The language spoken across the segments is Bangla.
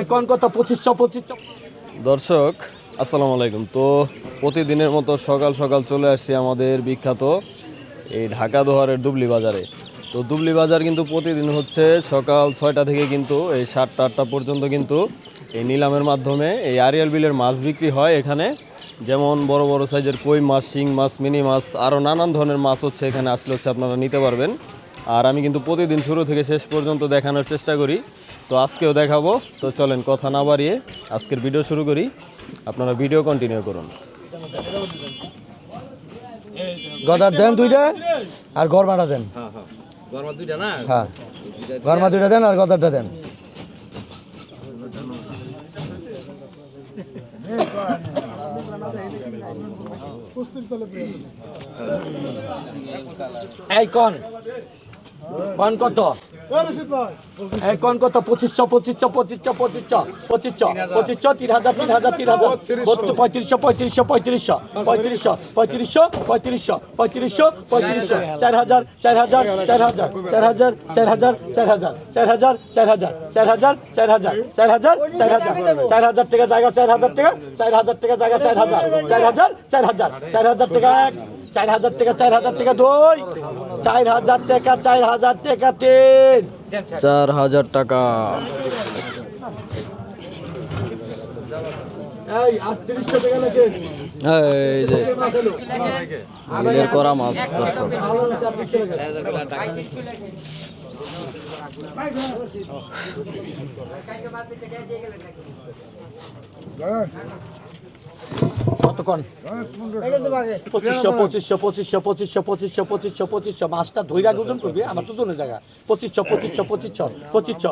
এখন কত 2500 দর্শক আসসালামু আলাইকুম। তো প্রতিদিনের মতো সকাল সকাল চলে আসছি আমাদের বিখ্যাত এই ঢাকা দোহারের দুবলি বাজারে। তো দুবলি বাজার কিন্তু প্রতিদিন হচ্ছে সকাল 6টা থেকে কিন্তু এই 7টা 8টা পর্যন্ত কিন্তু এই নিলামের মাধ্যমে এই আরিয়াল বিলের মাছ বিক্রি হয় এখানে। যেমন বড় বড় সাইজের কই মাছ, শিং মাছ, মিনি মাছ, আরও নানান ধরনের মাছ হচ্ছে এখানে আসলে হচ্ছে আপনারা নিতে পারবেন। আর আমি কিন্তু প্রতিদিন শুরু থেকে শেষ পর্যন্ত দেখানোর চেষ্টা করি, তো আজকেও দেখাবো। তো চলেন কথা না বাড়িয়ে আজকের ভিডিও শুরু করি, আপনারা ভিডিও কন্টিনিউ করুন। গদার দেন দুইটা আর গরমাটা দেন। গরমা দুইটা না? হ্যাঁ, গরমা দুইটা দেন আর গদারটা দেন। এই কোন কত? এই কোন কত? 2500 2500 2500 2500 2500 2500 3000 3000 3000 3500 3500 3500 3500 3500 3500 3500 3500 4000 4000 4000 4000 4000 4000 4000 4000 4000 4000 4000 4000 টাকা জায়গা 4000 টাকা 4000 টাকা জায়গা 4000 4000 4000 4000 টাকা 4000 টাকা 4000 টাকা 2 4000 টাকা 4000 টাকা 3 4000 টাকা। এই 3800 টাকা লাগেন। এই যে বিলের করা মাছ দর্শক। কতক্ষণ? 2500 2500 2500 2500 2500 2500 2500 মাছটা ধইরা ওজন করবে আমার তো জনের জায়গা 2500 2500 2500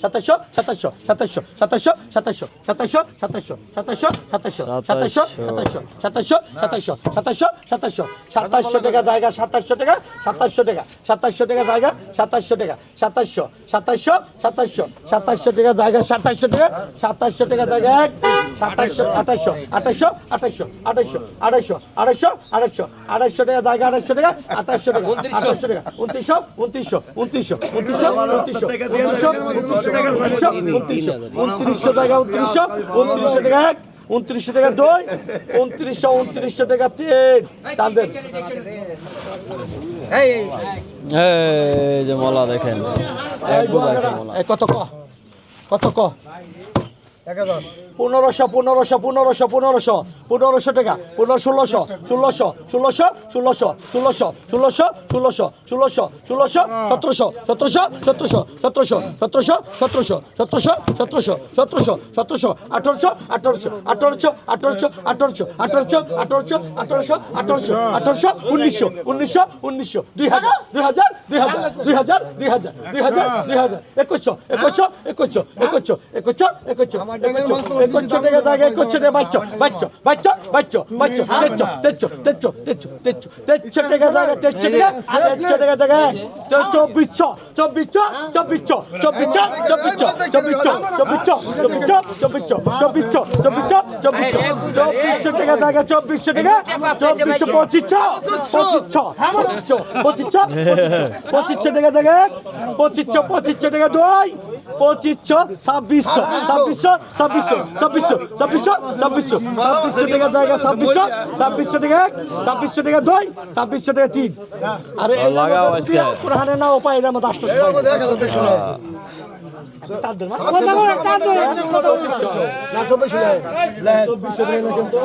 2500 2500 2700 2700 2700 2700 2700 2700 2700 2700 2700 2700 2700 2700 2700 2700 টাকা জায়গা 2700 টাকা 2700 টাকা 2700 টাকা জায়গা 2700 টাকা 2700 2700 2700 2700 টাকা জায়গা 2700 টাকা 2700 টাকা জায়গা 2700 2800 2800 2800 2800 2800 2800 2800 টাকা জায়গা 2800 টাকা 2800 টাকা 2800 টাকা 2900 2900 2900 2900 2900 টাকা 2900 টাকা 2900 টাকা 2 2900 টাকা 3 টান দেন। এই যে মলা দেখেন, এক বোঝাইছে মলা। কত ক 1500 1500 1500 1500 1500 টাকা 1600 1600 1600 1600 1600 1600 1600 1600 1600 1700 1700 1700 1700 1700 1700 1700 1700 1700 1700 1800 1800 1800 1800 1800 1800 1800 1800 1800 1800 1900 1900 1900 2000 2000 2000 2000 2000 2000 2000 2100 2100 2100 2100 2100 2100 টাকা জায়গা 2100 টাকা বাচ্চা বাচ্চা বাচ্চা বাচ্চা বাচ্চা 2300 টাকা জায়গা 2300 টাকা জায়গা 2400 2400 2400 2400 টাকা জায়গা 2400 টাকা 2500 টাকা জায়গা 2500 টাকা 2 2500 2600 2600 2600 2600 2600 টাকা জায়গা 2600 টাকা 2600 টাকা 2 2600 টাকা 3 আরে লাগাও আজকে পুরানে না উপায় এর মধ্যে 800 তাদের না 2400 টাকা কিন্তু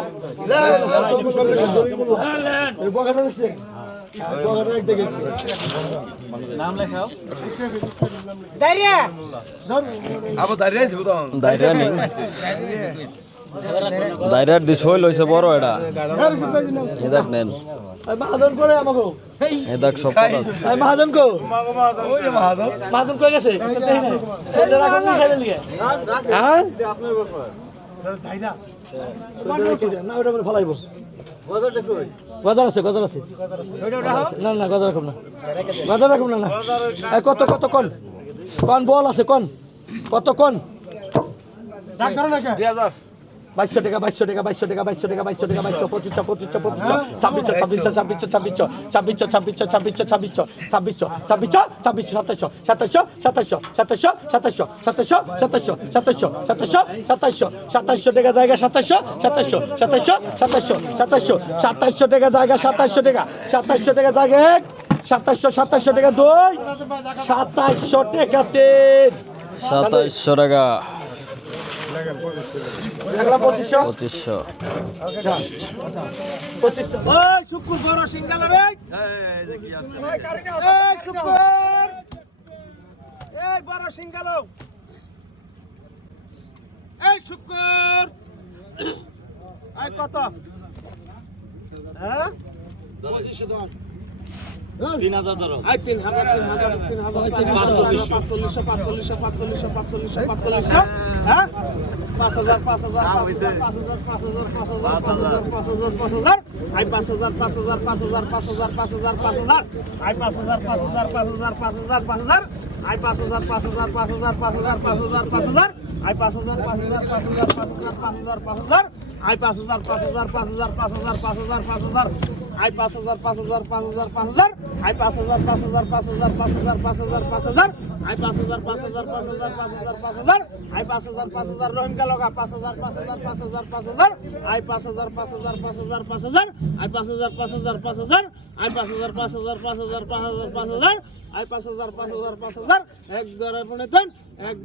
নাম লেখাও। দাইরার দিস হইল হইছে বড় এটা। এদাক নেন, মহাজন করে আমাকে এদাক সব আছে। মহাজন কো মহাজন কই গেছে হ্যাঁ না ওটা বলে ফলাইব গদর আছে না না গদর রাখুন না গদর রাখুন না না কত কত কোন কোন বল আছে কোন কত কোন 2200 টাকা 2200 টাকা 2200 টাকা 2200 টাকা 2200 টাকা 2200 2500 2500 2500 2600 2600 2600 2600 2600 2600 2600 2700 2700 2700 টাকা জায়গা 2700 টাকা জায়গা 2700 টাকা 2700 টাকা জায়গা 2700 টাকা 2 2700 টাকা 3 2700 টাকা দেখলাম 2500 2500 ওই শুকুর বড় সিঙ্গালা রে এই শুকুর এই বড় সিঙ্গালো এই শুকুর এই কত হ্যাঁ 3000 ধরো এই 3000 হ্যাঁ 5000 আই 5000 আই 5000 আই 5000 আই 5000 আই 5000 আই 5000 আই 5000 আই 5000 রহিম গালগা 5000 আই 5000 আই 5000 আই 5000 এক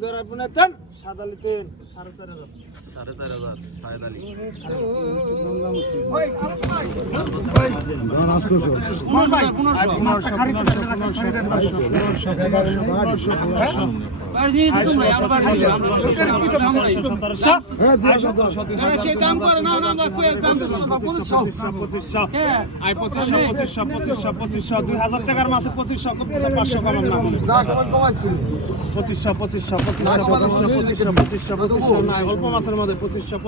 দরাই পুনে তেন সাদালি তেন 4500 2000 টাকার মাসে 2500 500 কমাম না 2500 নাই অল্প মাসের মধ্যে 2500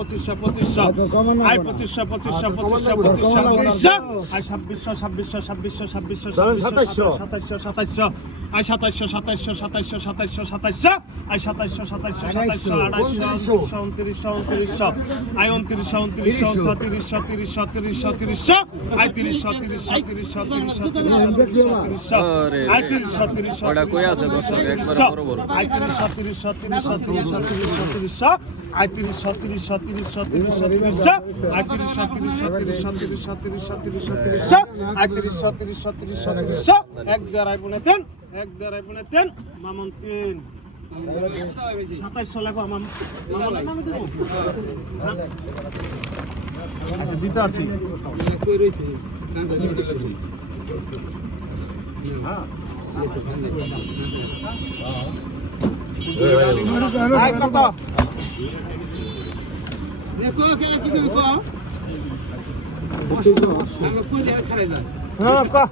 I 2500 I 2600 I 2700 I 2700 I 2900 I 30 ওটা কই আছে দর্শক একবার বরাবর আই 30 আই 30 এক দেড়াই পুনে তেন মামন 3 2700 লাগবে মামন আচ্ছা দিতে আসি কই রইছে আই কত দেখো কে আছে তুমি কো আমি কই দিয়ে খাই যা হ্যাঁ কো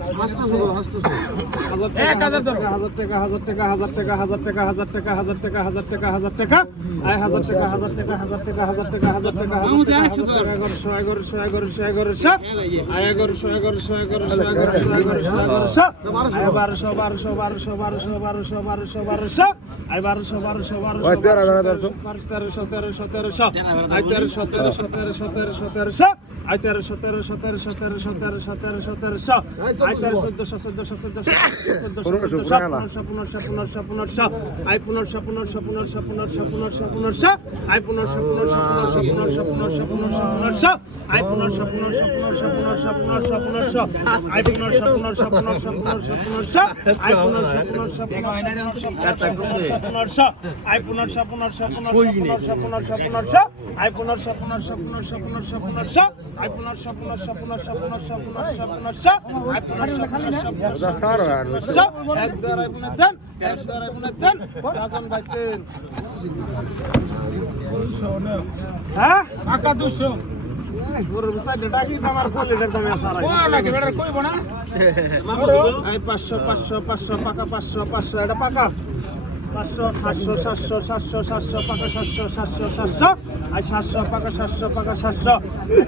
500 টাকা 1000 টাকা আই 1000 টাকা 1100 আই 1100 আই 500 পাকা 500 500 700 700 700 পাকা 700 700 700 আই 700 পাকা 700 পাকা 700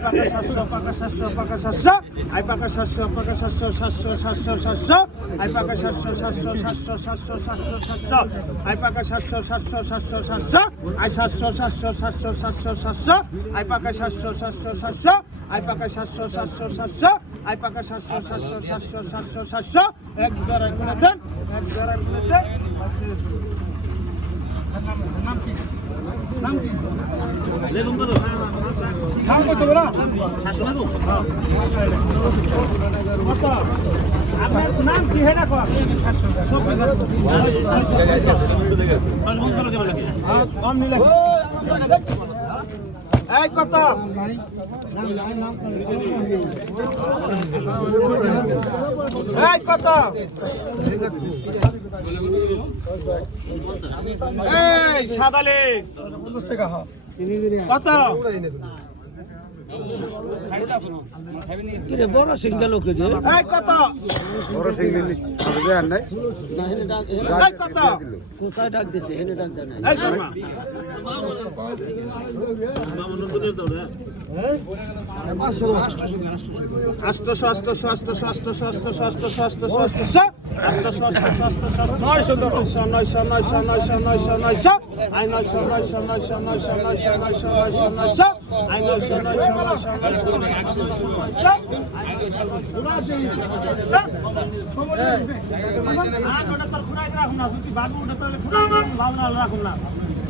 পাকা 700 পাকা 700 পাকা 700 আই পাকা 700 পাকা 700 700 700 700 আই পাকা 700 700 700 700 700 700 আই পাকা 700 700 700 700 আই 700 700 700 700 700 আই পাকা 700 700 700 আই পাকা 700 700 700 আই পাকা 700 700 700 700 700 এক ধরে করে দেন এক ধরে করে দেন নাম কি নাম কি বেগুন কত নাম কত বলা 700 লাগো কত আপনার নাম কি হেডা কর কম নিলে এই কত এই কত এই সাদালে কত কিরে বড় সিঙ্গেল ওকে দে এই কত এই কত কোথায় ডাক দিছে এনে ডাক দেয় না এই কর্মা আষ্টশো আষ্টশো আষ্টশো আষ্টশো আষ্টশো আষ্টশো আষ্টশো আষ্টশো আষ্টশো আষ্টশো আষ্টশো নয়শো নয়শো নয়শো নয়শো নয়শো আই নয়শো নয়শো নয়শো নয়শো নয়শো নয়শো নয়শো নয়শো আই নয়শো নয়শো নয়শো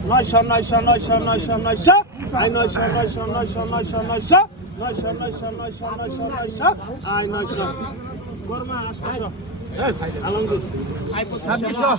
নয়শো নয়শো নয়শো নয়শো নয়শো নয়শো আই নয়শো নয়শো নয়শো নয়শো নয়শো নয়শো নয়শো নয়শো নয়শো নয়শো আই নয়শো গরমা আষ্টশো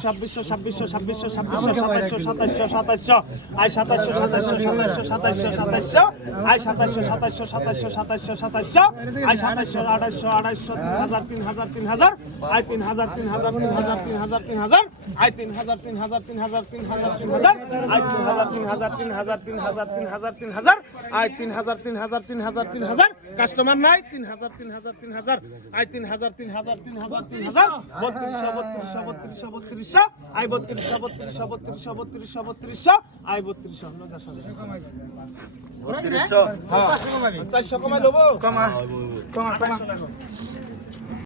ছাব্বিশশো ছাব্বিশশো ছাব্বিশশো ছাব্বিশশো সাতাইশশো সাতাইশশো সাতাইশশো আই সাতাইশশো সাতাইশশো সাতাইশশো সাতাইশশো সাতাইশশো আই সাতাইশশো সাতাইশশো সাতাইশশো সাতাইশশো সাতাইশশো আই সাতাইশশো আড়াইশো আড়াইশো 3000 3000 I 3000 3000 3000 3000 3000 I 3000 3000 3000 3000 3000 I 3000 3000 3000 3000 3000 I 3000 3000 3000 3000 customer নাই 3000 3000 3000 আই 3000 3000 3000 3000 বত্রিশশো বত্রিশশো বত্রিশশো বত্রিশশো আই বত্রিশশো বত্রিশশো বত্রিশশো বত্রিশশো বত্রিশশো আই বত্রিশশো বত্রিশশো হ্যাঁ 400 কমাই লব কমা কমা কমা